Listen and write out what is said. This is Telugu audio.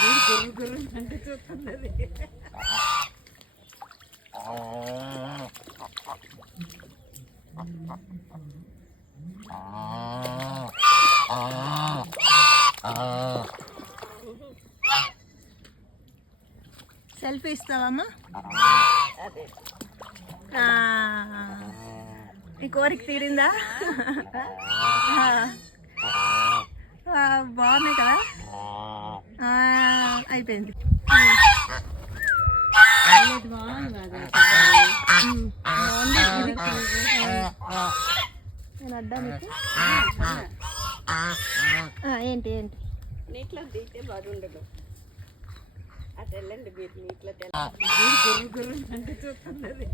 గుర్రు గుర్రు అంటే చూస్తున్నది. సెల్ఫీ ఇస్తావమ్మా? ఈ కోరిక తీరిందా? బాగున్నాయి కదా. అయిపోయింది. నేను అడ్డా మీకు ఏంటి ఏంటి నీటిలో దిగితే బాగుండదు. అటు వెళ్ళండి మీరు నీటిలో గుర్రు గుర్రు అంటే చూస్తున్నది.